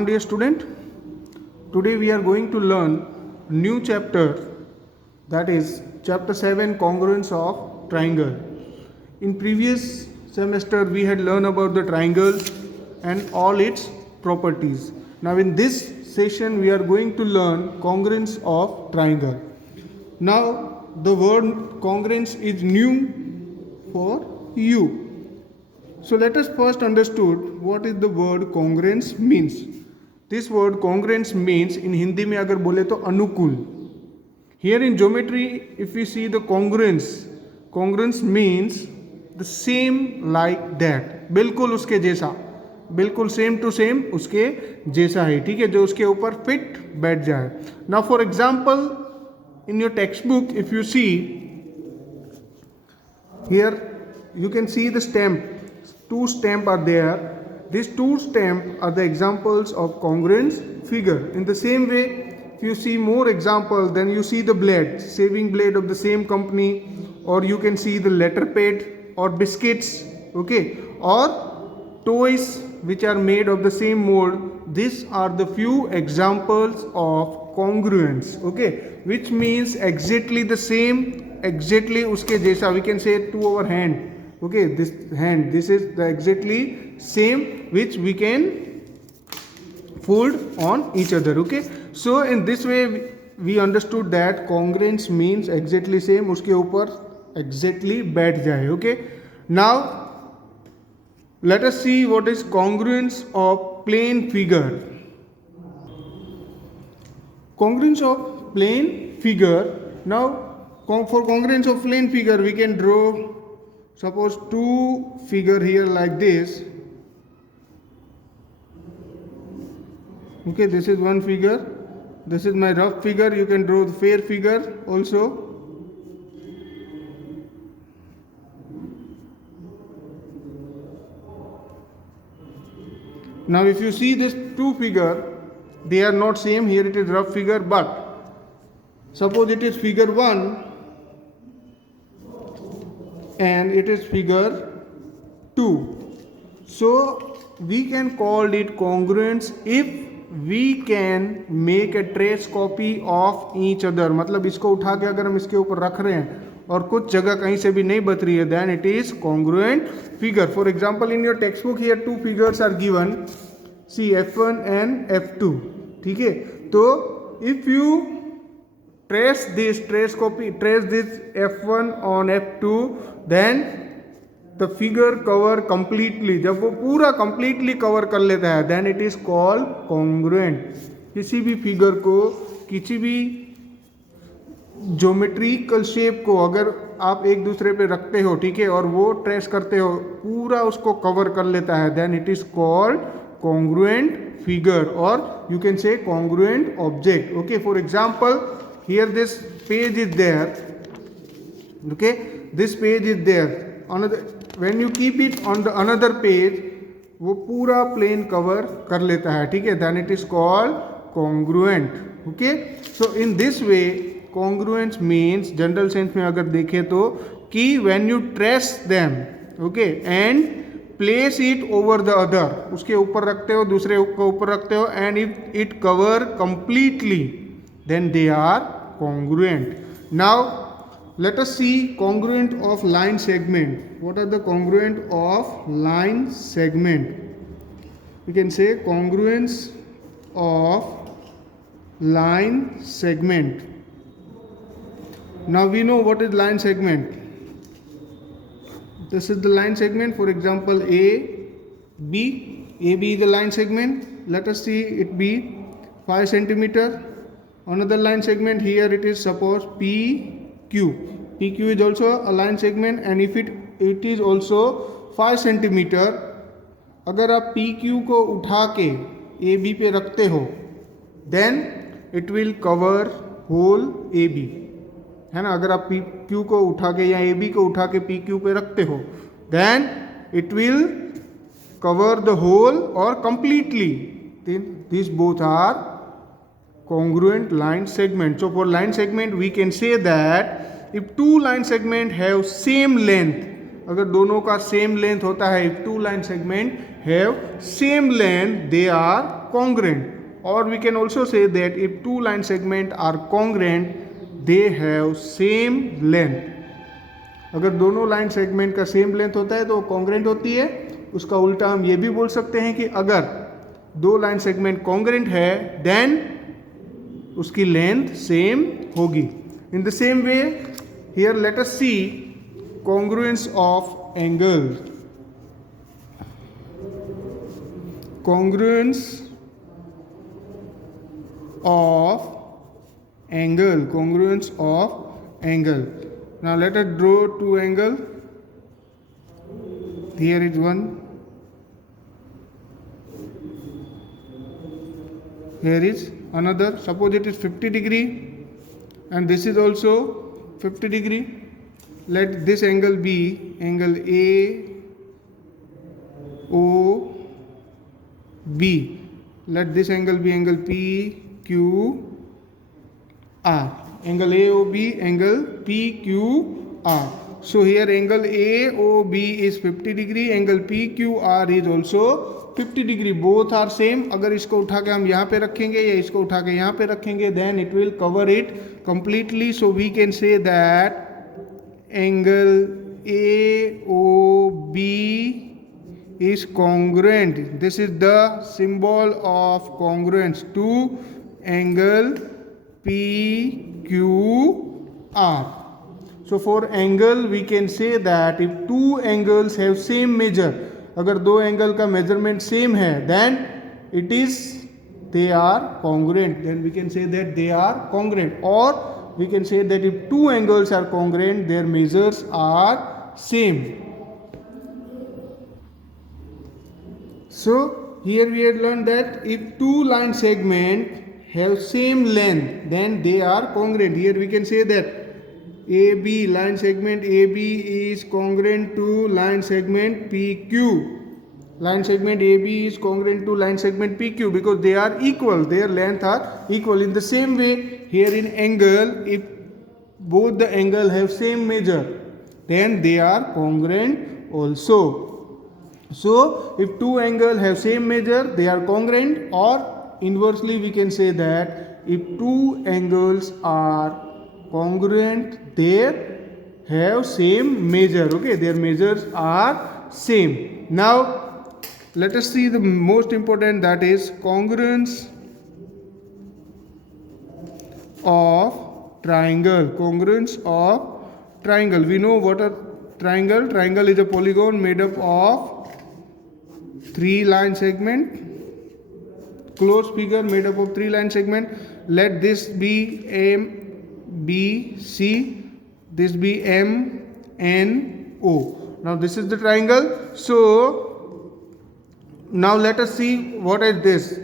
Welcome dear student. Today we are going to learn new chapter, that is chapter 7, congruence of triangle. In previous semester we had learned about the triangles and all its properties. Now in this session we are going to learn congruence of triangle. Now the word congruence is new for you. So let us first understood what is the word congruence means. This word congruence means in Hindi में अगर बोले तो अनुकूल. Here in geometry if we see the congruence means the same like that, बिल्कुल उसके जैसा, बिल्कुल same to same उसके जैसा है, ठीक है, जो उसके ऊपर फिट बैठ जाए. Now for example in your textbook if you see here you can see the stamp. Two stamps are there. These two stamps are the examples of congruence figure. In the same way, if you see more examples, then you see the blade, shaving blade of the same company, or you can see the letter pad or biscuits, okay, or toys which are made of the same mold. These are the few examples of congruence, okay, which means exactly the same, exactly uske jaisa. We can say to our hand. Okay, this hand, this is the exactly same which we can fold on each other. Okay, so in this way we understood that congruence means exactly same, उसके ऊपर exactly बैठ जाए. Okay, now let us see what is congruence of plane figure. Congruence of plane figure. Now for congruence of plane figure we can draw, suppose two figure here like this. Okay, this is one figure. This is my rough figure. You can draw the fair figure also. Now if you see this two figure, they are not same. Here it is rough figure, but suppose it is figure 1 and it is figure 2. So we can call it congruence if we can make a trace copy of each other. मतलब इसको उठा के अगर हम इसके ऊपर रख रहे हैं और कुछ जगह कहीं से भी नहीं बच रही है, then it is congruent figure. For example in your textbook here two figures are given, see F1 and F2, ठीक है. तो if you trace this F1 on F2, then the figure cover completely. जब वो पूरा completely cover कर लेता है, then it is called congruent. किसी भी figure को, किसी भी ज्योमेट्रिकल शेप को अगर आप एक दूसरे पे रखते हो, ठीक है, और वो ट्रेस करते हो, पूरा उसको कवर कर लेता है, then it is called congruent figure, or you can say congruent object. Okay, for example here this page is there, okay, this page is there, another, when you keep it on the another page वो पूरा plane cover कर लेता है, ठीक है, then it is called congruent. Okay, so in this way congruence means general sense में अगर देखें तो कि when you trace them, okay, and place it over the other, उसके ऊपर रखते हो, दूसरे के ऊपर रखते हो, and if it cover completely, then they are congruent. Now let us see congruent of line segment. What are the congruent of line segment? We can say congruence of line segment. Now we know what is line segment. This is the line segment. For example AB is the line segment. Let us see it be 5 centimeter. Another line segment here it is suppose PQ is also a line segment, and if it is also 5 centimeter. अगर आप PQ को उठा के AB पे रखते हो, then it will cover whole AB, है ना. अगर आप PQ को उठा के या AB को उठा के PQ पे रखते हो, then it will cover the whole or completely. Then these both are congruent line segment. So for line segment we can say that if two line segment have same length, अगर दोनों का same length होता है, if two line segment have same length, they are congruent. Or we can also say that if two line segments are congruent, they have same length. अगर दोनों line segment का same length होता है तो वो congruent होती है. उसका उल्टा हम ये भी बोल सकते हैं कि अगर दो लाइन सेगमेंट कॉन्ग्रेंट है देन उसकी लेंथ सेम होगी. In the same way here let us see congruence of angle. Congruence of angle. congruence of angle. Now let us draw two angle. Here is one, here is another. Suppose it is 50 degree and this is also 50 degree. Let this angle be angle A O B. Let this angle be angle P Q R. Angle AOB, angle PQR. So here angle AOB is 50 degree, angle PQR is also 50 degree. Both are same. अगर इसको उठा के हम यहाँ पे रखेंगे या इसको उठा के यहाँ पे रखेंगे then it will cover it completely. So we can say that angle AOB is congruent. This is the symbol of congruence to angle PQR. So for angle we can say that if two angles have same measure, अगर दो angle का measurement same है then it is they are congruent. Then we can say that they are congruent. Or we can say that if two angles are congruent their measures are same. So here we have learned that if two line segment have same length then they are congruent. Here we can say that AB, line segment AB is congruent to line segment PQ. Line segment AB is congruent to line segment PQ because they are equal, their length are equal. In the same way here in angle, if both the angle have same measure then they are congruent also. So if two angle have same measure they are congruent. Or inversely we can say that if two angles are congruent they have same measure. Okay, their measures are same. Now let us see the most important, that is congruence of triangle. Congruence of triangle. We know what a triangle. Triangle is a polygon made up of three line segment. Closed figure made up of three line segment. Let this be M B C, this be M N O. Now this is the triangle. So now let us see what is this,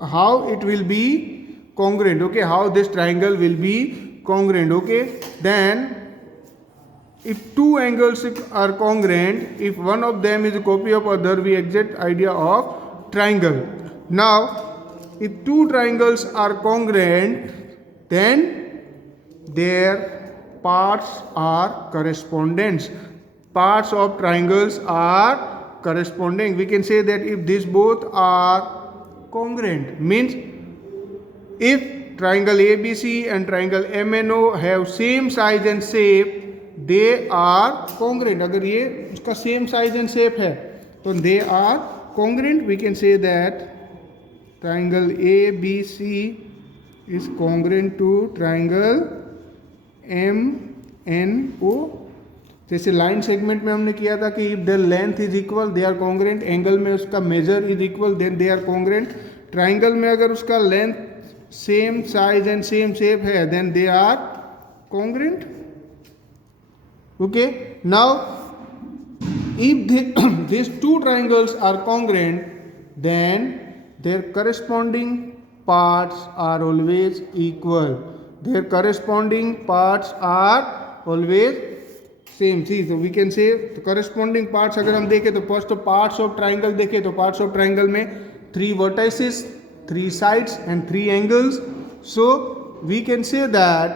how it will be congruent. Okay, how this triangle will be congruent. Okay, then if two angles are congruent, if one of them is a copy of other, we exact idea of triangle. Now if two triangles are congruent then their parts are correspondents. Parts of triangles are corresponding. We can say that if these both are congruent, means if triangle ABC and triangle MNO have same size and shape they are congruent. अगर ये उसका same size and shape है तो they are congruent. We can say that triangle ABC is congruent to triangle MNO. जैसे line segment में हमने किया था कि if the length is equal they are congruent, angle में उसका measure is equal then they are congruent. Triangle में अगर उसका length same size and same shape है then they are congruent. Okay, now if these two triangles are congruent then their corresponding parts are always equal. Their corresponding parts are always same. See, तो we can say corresponding parts अगर हम देखें तो first parts of triangle देखें तो parts of triangle में 3 vertices, 3 sides and 3 angles. So we can say that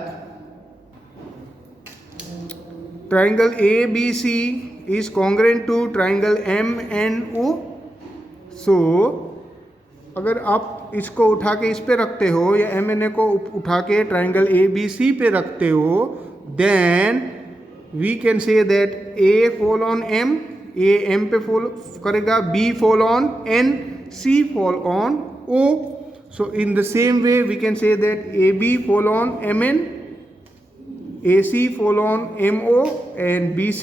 triangle ABC is congruent to triangle MNO. So अगर आप इसको उठा के इस पे रखते हो या एम एन ए को उठा के ट्राइंगल ए बी सी पे रखते हो, then we can say that A fall on M, A M पे फॉल करेगा, B fall on N, C fall on O. So in the same way we can say that A B fall on M N, AC fall on MO and BC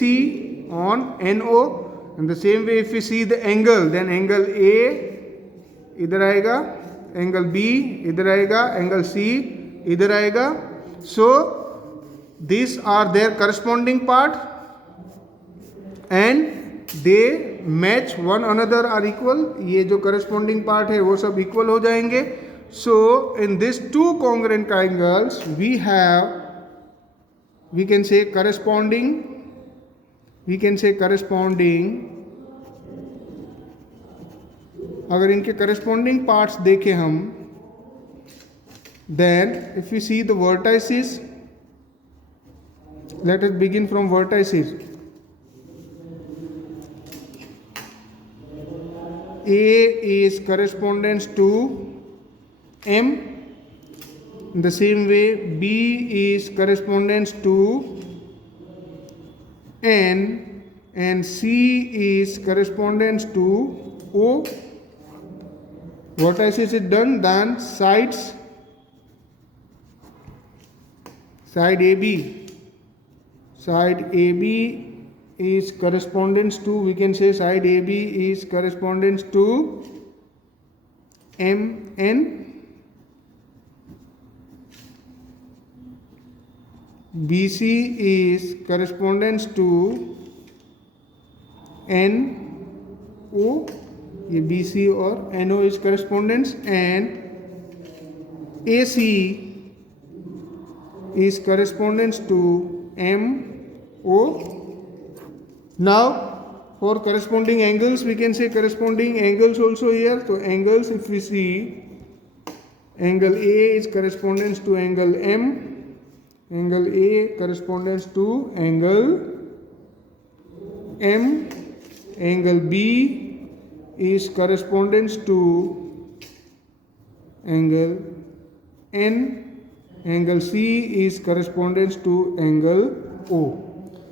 on NO. In the same way, if we see the angle, then angle A इधर आएगा, angle B इधर आएगा, angle C इधर आएगा. So these are their corresponding part and they match one another, are equal. ये जो corresponding part है वो सब equal हो जाएंगे. So in these two congruent triangles we can say corresponding, अगर इनके corresponding parts देखें हम, then if we see the vertices, let us begin from vertices. A is correspondence to M. In the same way, B is correspondence to N and C is correspondence to O. Vertices is done. Then sides, side AB is correspondence to, we can say side AB is correspondence to MN. BC is correspondence to NO, ये BC और NO is correspondence, and AC is correspondence to MO. Now for corresponding angles we can say corresponding angles also here. So angles, if we see, angle A is correspondence to angle M, angle A correspondence to angle M, angle B is correspondence to angle N, angle C is correspondence to angle O.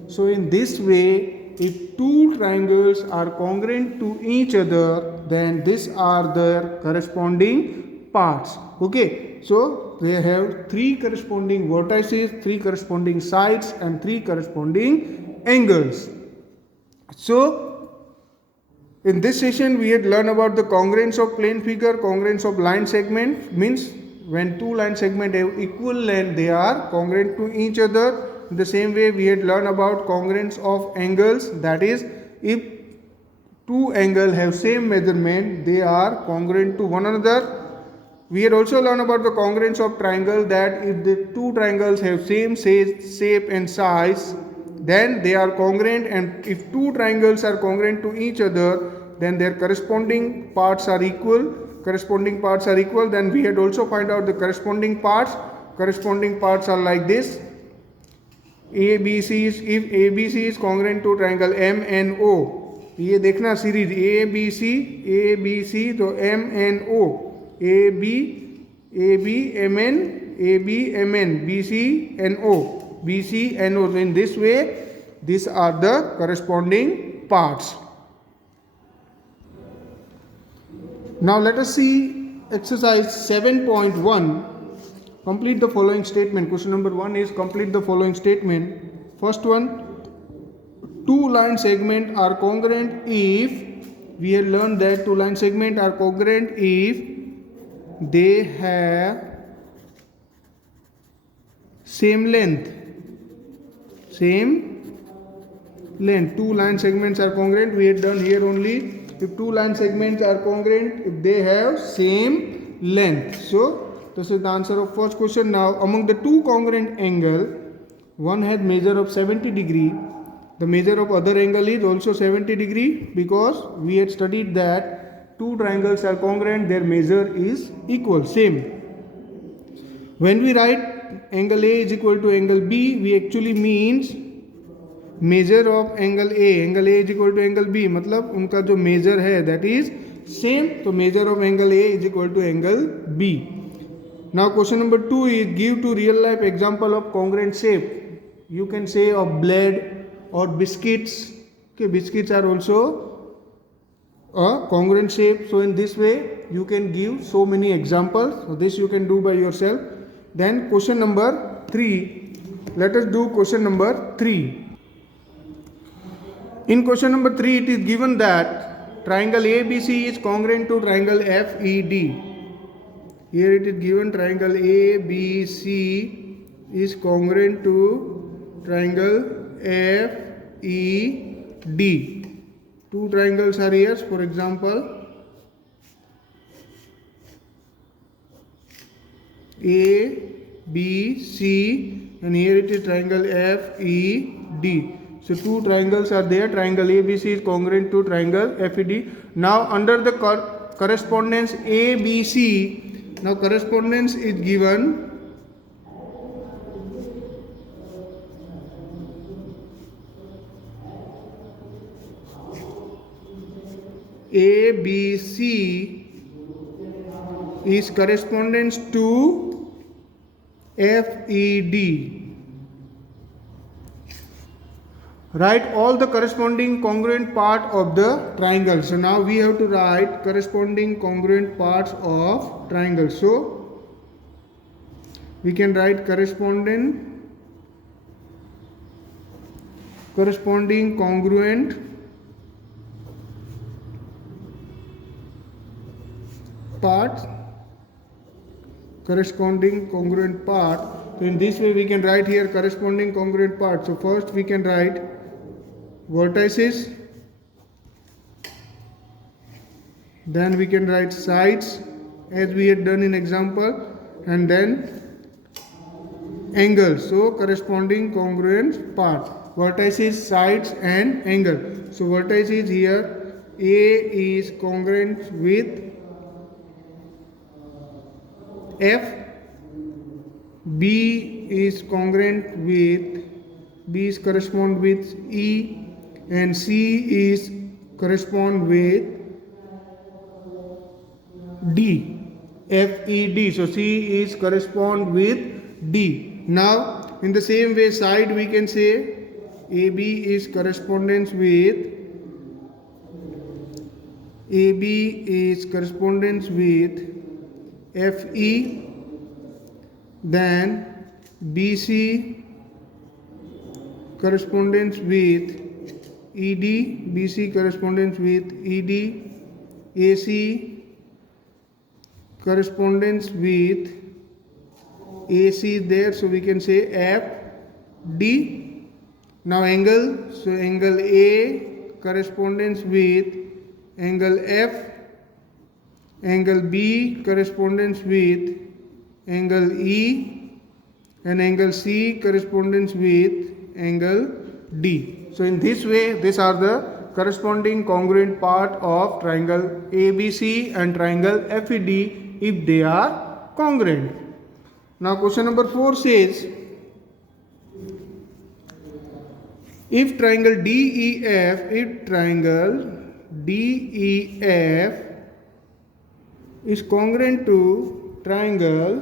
So in this way, if two triangles are congruent to each other, then these are their corresponding parts. Okay, so they have three corresponding vertices, three corresponding sides and three corresponding angles. So in this session we had learned about the congruence of plane figure, congruence of line segment, means when two line segments have equal length they are congruent to each other. In the same way we had learned about congruence of angles, that is if two angles have same measurement they are congruent to one another. We had also learned about the congruence of triangle, that if the two triangles have same shape and size then they are congruent, and if two triangles are congruent to each other then their corresponding parts are equal. Then we had also find out the corresponding parts. Corresponding parts are like this. ABC is, if ABC is congruent to triangle MNO, ये देखना series ABC तो MNO, AB MN BC NO. So in this way these are the corresponding parts. Now let us see exercise 7.1. Complete the following statement. Question number 1 is complete the following statement. First one, two line segments are congruent if, we have learned that two line segments are congruent if they have same length. Two line segments are congruent. We had done here only if two line segments are congruent if they have same length. So this is the answer of first question. Now among the two congruent angle, one had measure of 70 degree. The measure of other angle is also 70 degree, because we had studied that two triangles are congruent, their measure is equal, same. When we write angle A is equal to angle B, we actually means measure of angle A is equal to angle B, मतलब उनका जो measure है that is same, so measure of angle A is equal to angle B. Now question number 2 is give to real life example of congruent shape. You can say of blade or biscuits. Okay, biscuits are also a congruent shape. So in this way you can give so many examples. So this you can do by yourself. Then question number 3. Let us do question number 3. In question number 3 it is given that triangle ABC is congruent to triangle FED. Here it is given triangle ABC is congruent to triangle FED. Two triangles are here, for example ABC, and here it is triangle FED. So two triangles are there. Triangle ABC is congruent to triangle FED. Now under the correspondence ABC, now correspondence is given ABC is correspondence to FED. Write all the corresponding congruent part of the triangle. So now we have to write corresponding congruent parts of triangle. So we can write corresponding congruent parts. Corresponding congruent part. So in this way we can write here corresponding congruent part. So first we can write vertices, then we can write sides as we had done in example, and then angles. So corresponding congruent part, vertices, sides and angle. So vertices here, A is congruent with F, B is congruent with, B is correspond with E, and C is correspond with D, FED. So C is correspond with D. Now in the same way side we can say AB is correspondence with FE, then BC correspondence with ED, BC correspondence with ED, AC correspondence with AC there, so we can say FD. Now angle, so angle A correspondence with angle F, angle B correspondence with angle E, and angle C correspondence with angle D. So in this way these are the corresponding congruent part of triangle ABC and triangle FED if they are congruent. Now question number 4 says if triangle DEF is congruent to triangle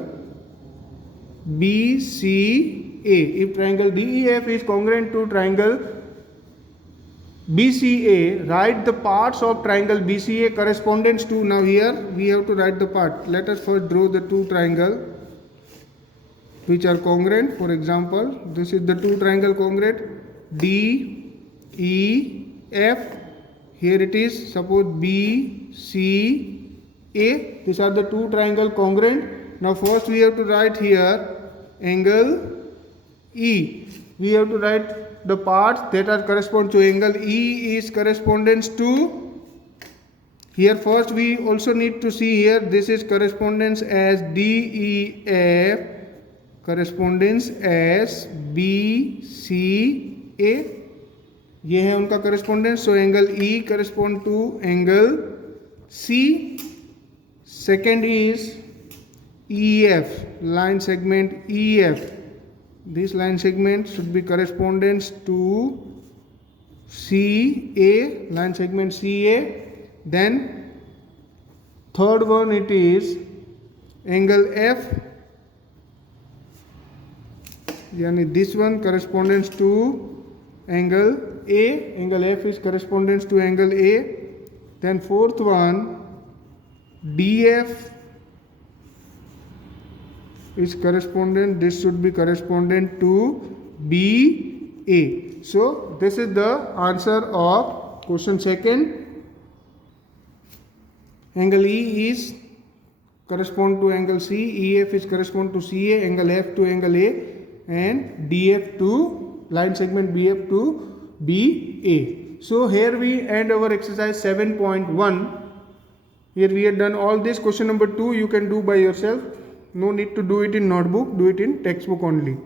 BCA, if triangle DEF is congruent to triangle BCA, write the parts of triangle BCA correspondence to. Now here we have to write the part. Let us first draw the two triangles which are congruent. For example, this is the two triangle congruent DEF. Here it is, suppose BCA. These are the two triangle congruent. Now first we have to write here angle E. We have to write the parts that are correspond to angle E is correspondence to. Here first we also need to see here this is correspondence as DEF, correspondence as BCA. ये है उनका correspondence. So angle E correspond to angle C. Second is EF, line segment EF. This line segment should be correspondence to CA, line segment CA. Then third one it is angle F, yani this one corresponds to angle A, angle F is corresponds to angle A. Then fourth one DF is correspondent, this should be correspondent to BA. So this is the answer of question second. Angle E is correspond to angle C, EF is correspond to CA, angle F to angle A, and DF to line segment BF to BA. So here we end our exercise 7.1. Here we have done all this. Question number 2 you can do by yourself. No need to do it in notebook, do it in textbook only.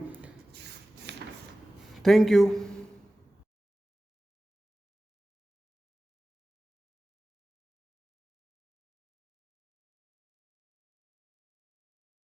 Thank you.